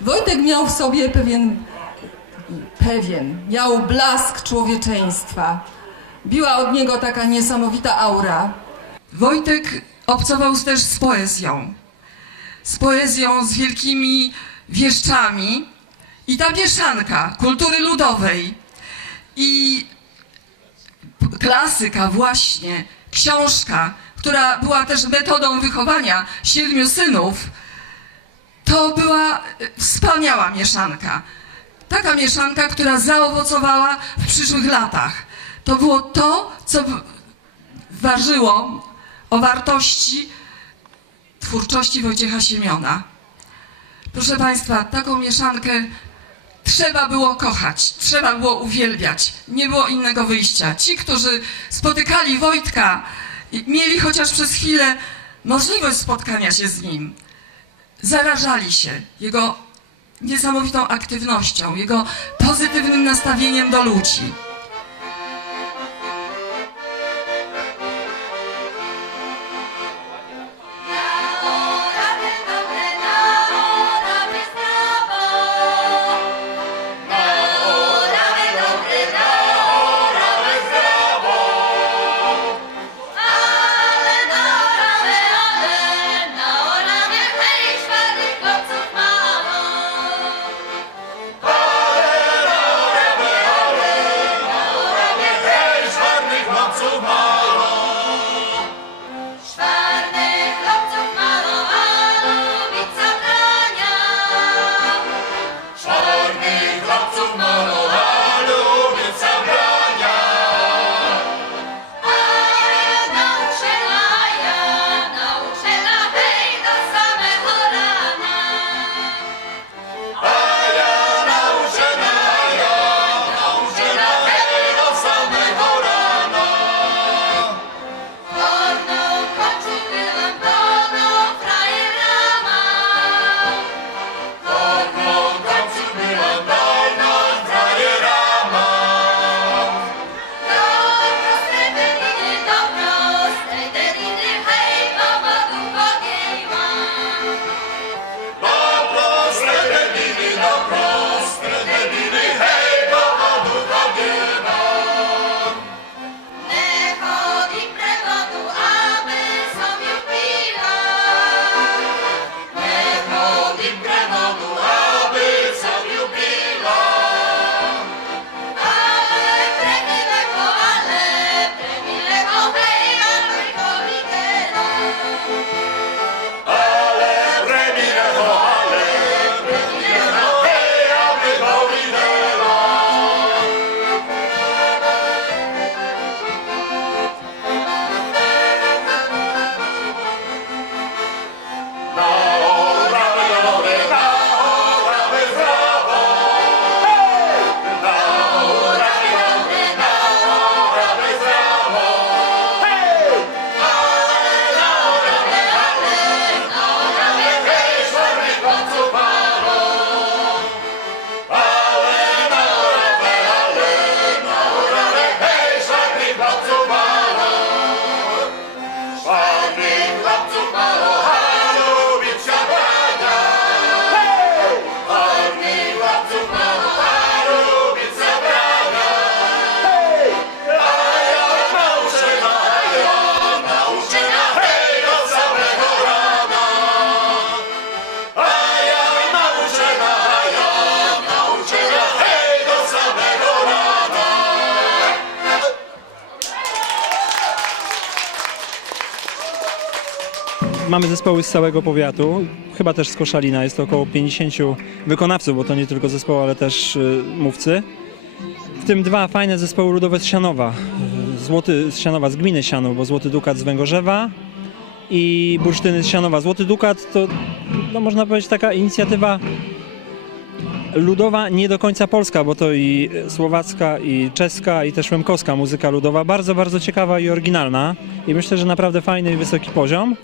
Wojtek miał w sobie pewien, pewien, miał blask człowieczeństwa. Biła od niego taka niesamowita aura. Wojtek obcował też z poezją. Z poezją, z wielkimi wieszczami. I ta mieszanka kultury ludowej i klasyka właśnie, książka, która była też metodą wychowania siedmiu synów, to była e, wspaniała mieszanka. Taka mieszanka, która zaowocowała w przyszłych latach. To było to, co ważyło o wartości twórczości Wojciecha Siemiona. Proszę Państwa, taką mieszankę trzeba było kochać, trzeba było uwielbiać. Nie było innego wyjścia. Ci, którzy spotykali Wojtka, mieli chociaż przez chwilę możliwość spotkania się z nim, zarażali się jego niesamowitą aktywnością, jego pozytywnym nastawieniem do ludzi. Mamy zespoły z całego powiatu, chyba też z Koszalina. Jest to około 50 wykonawców, bo to nie tylko zespoły, ale też y, mówcy. W tym dwa fajne zespoły ludowe z Sianowa. Złoty z Sianowa, z gminy Sianów, bo Złoty Dukat z Węgorzewa i Bursztyny z Sianowa. Złoty Dukat to, no można powiedzieć, taka inicjatywa ludowa, nie do końca polska, bo to i słowacka, i czeska, i też łemkowska muzyka ludowa. Bardzo, bardzo ciekawa i oryginalna. I myślę, że naprawdę fajny i wysoki poziom.